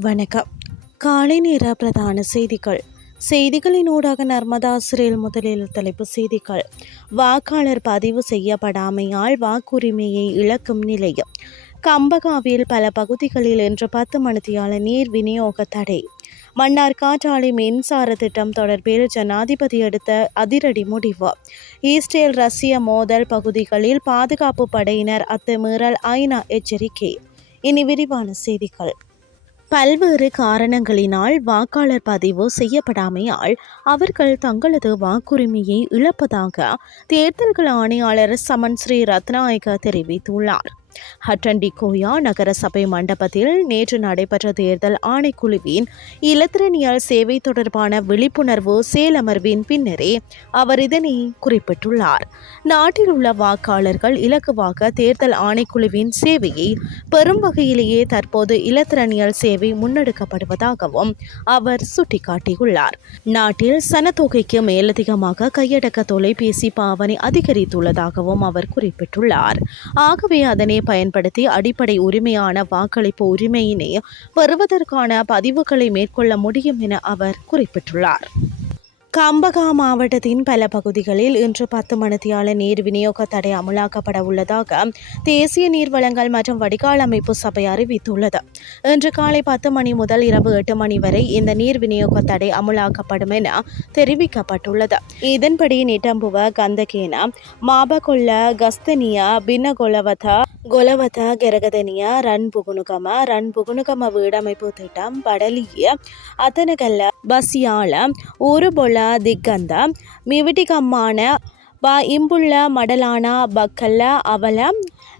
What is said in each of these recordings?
வணக்கம். காலை நேர பிரதான செய்திகள். செய்திகளின் ஊடாக நர்மதா சிறையில் முதலில் தலைப்பு செய்திகள். வாக்காளர் பதிவு செய்யப்படாமையால் வாக்குரிமையை இழக்கும் நிலையம். கம்பகாவில் பல பகுதிகளில் இன்று பத்து மணித்தியால நீர் விநியோக தடை. மன்னார் காற்றாலை மின்சார திட்டம் தொடர்பில் ஜனாதிபதி எடுத்த அதிரடி முடிவு. ஈஸ்டேல் ரஷ்ய மோதல் பகுதிகளில் பாதுகாப்பு படையினர் அத்துமீறல் ஐநா எச்சரிக்கை. இனி விரிவான செய்திகள். பல்வேறு காரணங்களினால் வாக்காளர் பதிவு செய்யப்படாமையால் அவர்கள் தங்களது வாக்குரிமையை இழப்பதாக தேர்தல்கள் ஆணையாளர் சமன் ஸ்ரீ ரத்நாயக தெரிவித்துள்ளார். ஹட்டண்டி கோயா நகரசபை மண்டபத்தில் நேற்று நடைபெற்ற தேர்தல் ஆணைக்குழுவின் இலத்திரனியல் சேவை தொடர்பான விழிப்புணர்வு செயலமர்வின் பின்னரே அவர் இதனை குறிப்பிட்டுள்ளார். நாட்டில் உள்ள வாக்காளர்கள் இலகுவாக தேர்தல் ஆணைக்குழுவின் சேவையை பெரும் வகையிலேயே தற்போது இலத்திரனியல் சேவை முன்னெடுக்கப்படுவதாகவும் அவர் சுட்டிக்காட்டியுள்ளார். நாட்டில் சனத்தொகைக்கு மேலதிகமாக கையடக்க தொலைபேசி பாவனை அதிகரித்துள்ளதாகவும் அவர் குறிப்பிட்டுள்ளார். ஆகவே அதனை பயன்படுத்தி அடிப்படை உரிமையான வாக்களிப்பு உரிமையினை பெறுவதற்கான பதிவுகளை மேற்கொள்ள முடியும் என அவர் குறிப்பிட்டுள்ளார். கம்பகா மாவட்டத்தின் பல பகுதிகளில் இன்று பத்து மணித்தியால நீர் விநியோக தடை அமலாக்கப்பட உள்ளதாக தேசிய நீர் வளங்கள் மற்றும் வடிகால் அமைப்பு சபை அறிவித்துள்ளது. இன்று காலை பத்து மணி முதல் இரவு எட்டு மணி வரை இந்த நீர் விநியோக தடை அமலாக்கப்படும் என தெரிவிக்கப்பட்டுள்ளது. இதன்படி நிட்டம்புவ கந்தகேனா மாபகொல்ல கஸ்தனியா பின்னகொலவத கொலவத கெரகதனிய ரன் புகுனுகம ரன் புகுனுகம வீடமைப்பு திட்டம் படலிய அத்தனகல்ல பசியால ஊருபொல திக்கந்த மிவிட்டிகம்மான ப இம்புள்ள மடலானா பக்கல்ல அவல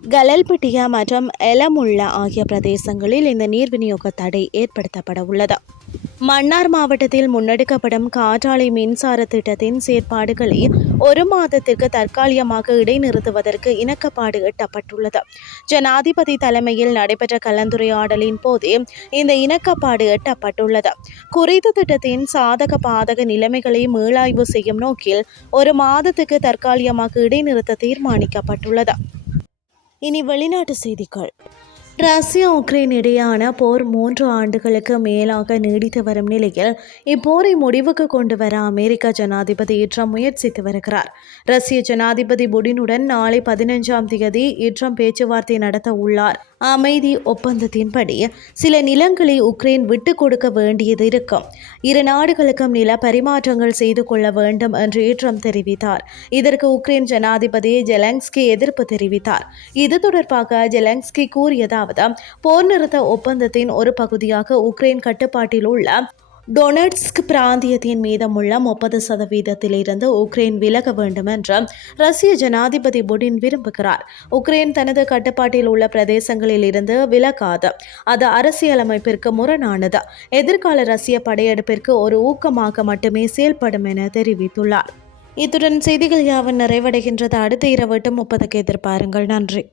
கலல்பிட்டிய மற்றும் எலமுள்ள ஆகிய பிரதேசங்களில் இந்த நீர் விநியோக தடை ஏற்படுத்தப்பட உள்ளது. மன்னார் மாவட்டத்தில் முன்னெடுக்கப்படும் காற்றாலை மின்சார திட்டத்தின் செயற்பாடுகளை ஒரு மாதத்திற்கு தற்காலிகமாக இடைநிறுத்துவதற்கு இணக்கப்பாடு எட்டப்பட்டுள்ளது. ஜனாதிபதி தலைமையில் நடைபெற்ற கலந்துரையாடலின் போதே இந்த இணக்கப்பாடு எட்டப்பட்டுள்ளது. குறித்த திட்டத்தின் சாதக பாதக நிலைமைகளை மீளாய்வு செய்யும் நோக்கில் ஒரு மாதத்துக்கு தற்காலிகமாக இடைநிறுத்த தீர்மானிக்கப்பட்டுள்ளது. இனி வெளிநாட்டு செய்திகள். ரஷ்யா உக்ரைன் இடையான போர் மூன்று ஆண்டுகளுக்கு மேலாக நீடித்து வரும் நிலையில் இப்போரை முடிவுக்கு கொண்டு வர அமெரிக்க ஜனாதிபதி ட்ரம்ப் முயற்சித்து வருகிறார். ரஷ்ய ஜனாதிபதி புடினுடன் நாளை பதினஞ்சாம் தேதி ட்ரம்ப் பேச்சுவார்த்தை நடத்த உள்ளார். அமைதி ஒப்பந்தத்தின்படி சில நிலங்களை உக்ரைன் விட்டு கொடுக்க வேண்டியது இருக்கும். இரு நாடுகளுக்கும் நில பரிமாற்றங்கள் செய்து கொள்ள வேண்டும் என்று ட்ரம்ப் தெரிவித்தார். இதற்கு உக்ரைன் ஜனாதிபதி ஜெலங்ஸ்கி எதிர்ப்பு தெரிவித்தார். இது தொடர்பாக ஜெலங்ஸ்கி கூறியதாவது போர் நிறுத்த ஒப்பந்தத்தின் ஒரு பகுதியாக உக்ரைன் கட்டுப்பாட்டில் உள்ள டொனட்ஸ்க் பிராந்தியத்தின் மீதமுள்ள முப்பது சதவீதத்திலிருந்து உக்ரைன் விலக வேண்டும் என்று ரஷ்ய ஜனாதிபதி புடின் விரும்புகிறார். உக்ரைன் தனது கட்டுப்பாட்டில் உள்ள பிரதேசங்களில் இருந்து விலகாது அது அரசியலமைப்பிற்கு முரணானது. எதிர்கால ரஷ்ய படையெடுப்பிற்கு ஒரு ஊக்கமாக மட்டுமே செயல்படும் என தெரிவித்துள்ளார். இத்துடன் செய்திகள் யாவும் நிறைவடைகின்றது. அடுத்த இரவு எட்டு முப்பதுக்கு எதிர்பாருங்கள். நன்றி.